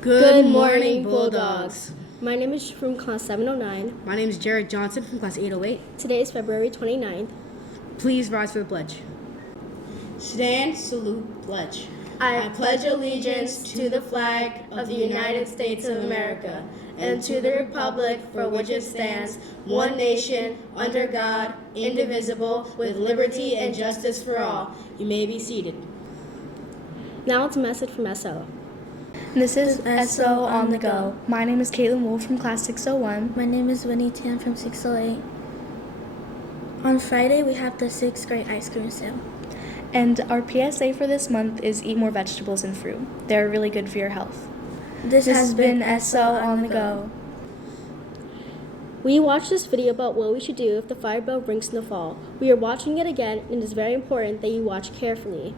Good morning, Bulldogs. My name is from class 709. My name is Jared Johnson from class 808. Today is February 29th. Please rise for the pledge. Stand, salute, pledge. I pledge allegiance to the flag of the United States of America and to the republic for which it stands, one nation, under God, indivisible, with liberty and justice for all. You may be seated. Now it's a message from SO. This is SO on the go. My name is Caitlin Wolf from class 601. My name is Winnie Tan from 608. On Friday, we have the 6th grade ice cream sale. And our PSA for this month is eat more vegetables and fruit. They're really good for your health. This has been SO on the go. We watched this video about what we should do if the fire bell rings in the fall. We are watching it again, and it is very important that you watch carefully.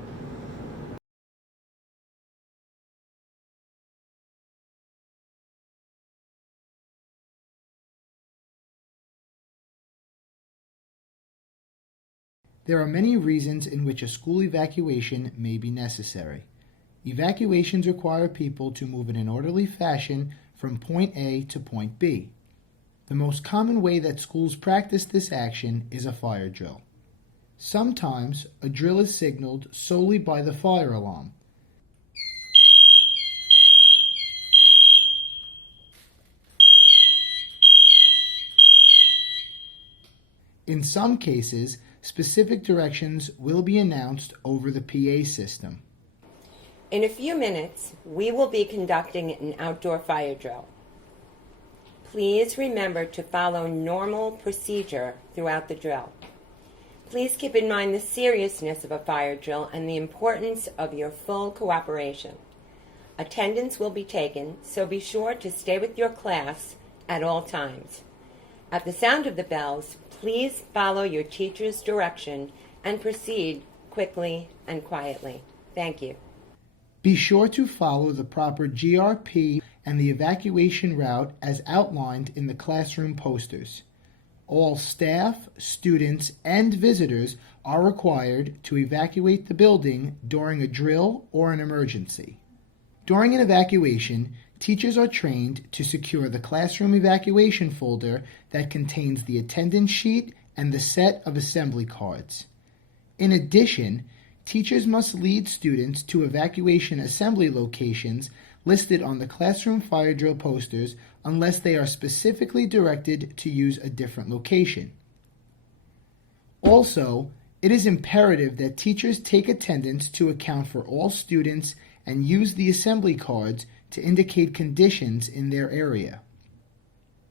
There are many reasons in which a school evacuation may be necessary. Evacuations require people to move in an orderly fashion from point A to point B. The most common way that schools practice this action is a fire drill. Sometimes a drill is signaled solely by the fire alarm. In some cases, specific directions will be announced over the PA system. In a few minutes, we will be conducting an outdoor fire drill. Please remember to follow normal procedure throughout the drill. Please keep in mind the seriousness of a fire drill and the importance of your full cooperation. Attendance will be taken, so be sure to stay with your class at all times. At the sound of the bells, please follow your teacher's direction and proceed quickly and quietly. Thank you. Be sure to follow the proper GRP and the evacuation route as outlined in the classroom posters. All staff, students, and visitors are required to evacuate the building during a drill or an emergency. During an evacuation, teachers are trained to secure the classroom evacuation folder that contains the attendance sheet and the set of assembly cards. In addition, teachers must lead students to evacuation assembly locations listed on the classroom fire drill posters unless they are specifically directed to use a different location. Also, it is imperative that teachers take attendance to account for all students and use the assembly cards to indicate conditions in their area.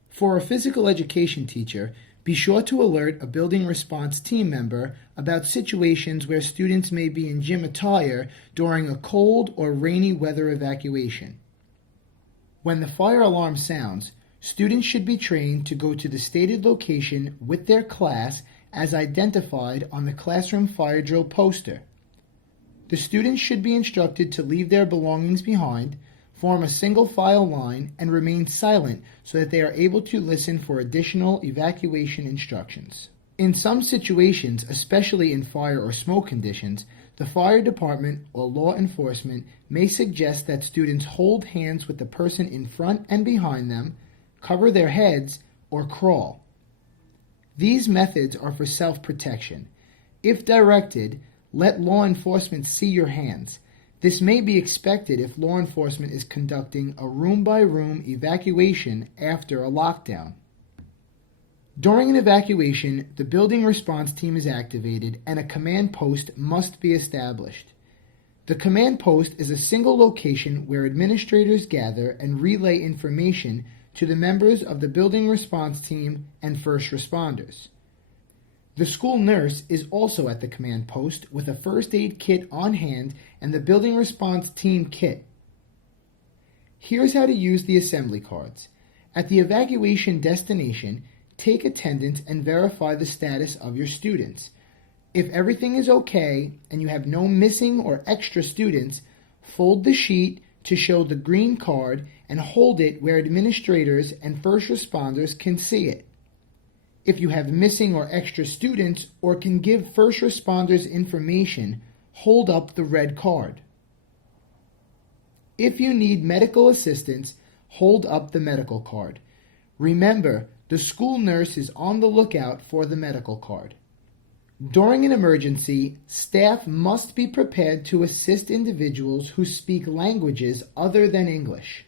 For a physical education teacher, be sure to alert a building response team member about situations where students may be in gym attire during a cold or rainy weather evacuation. When the fire alarm sounds, students should be trained to go to the stated location with their class as identified on the classroom fire drill poster. The students should be instructed to leave their belongings behind, form a single file line, and remain silent so that they are able to listen for additional evacuation instructions. In some situations, especially in fire or smoke conditions, the fire department or law enforcement may suggest that students hold hands with the person in front and behind them, cover their heads, or crawl. These methods are for self-protection. If directed, let law enforcement see your hands. This may be expected if law enforcement is conducting a room-by-room evacuation after a lockdown. During an evacuation, the building response team is activated and a command post must be established. The command post is a single location where administrators gather and relay information to the members of the building response team and first responders. The school nurse is also at the command post with a first aid kit on hand and the building response team kit. Here's how to use the assembly cards. At the evacuation destination, take attendance and verify the status of your students. If everything is okay and you have no missing or extra students, fold the sheet to show the green card and hold it where administrators and first responders can see it. If you have missing or extra students or can give first responders information, hold up the red card. If you need medical assistance, hold up the medical card. Remember, the school nurse is on the lookout for the medical card. During an emergency, staff must be prepared to assist individuals who speak languages other than English.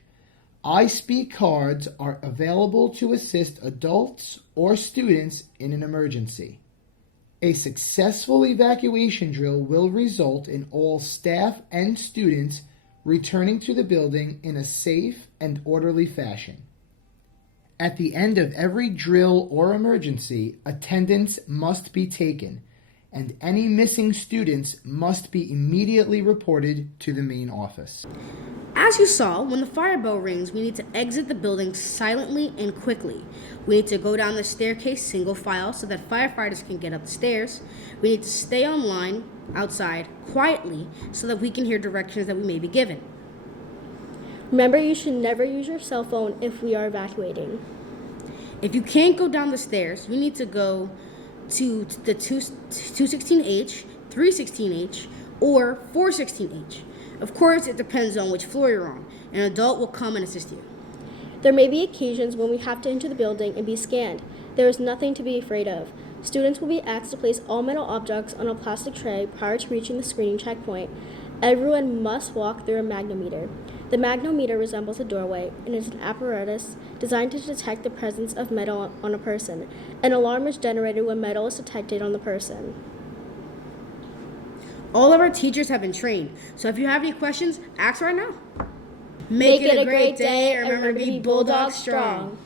I Speak cards are available to assist adults or students in an emergency. A successful evacuation drill will result in all staff and students returning to the building in a safe and orderly fashion. At the end of every drill or emergency, attendance must be taken, and any missing students must be immediately reported to the main office. As you saw, when the fire bell rings, we need to exit the building silently and quickly. We need to go down the staircase single file so that firefighters can get up the stairs. We need to stay on line outside quietly so that we can hear directions that we may be given. Remember, you should never use your cell phone if we are evacuating. If you can't go down the stairs, you need to go to the 216H, 316H, or 416H. Of course, it depends on which floor you're on. An adult will come and assist you. There may be occasions when we have to enter the building and be scanned. There is nothing to be afraid of. Students will be asked to place all metal objects on a plastic tray prior to reaching the screening checkpoint. Everyone must walk through a magnometer. The magnometer resembles a doorway and is an apparatus designed to detect the presence of metal on a person. An alarm is generated when metal is detected on the person. All of our teachers have been trained, so if you have any questions, ask right now. Make it a great day, and remember to be Bulldog strong.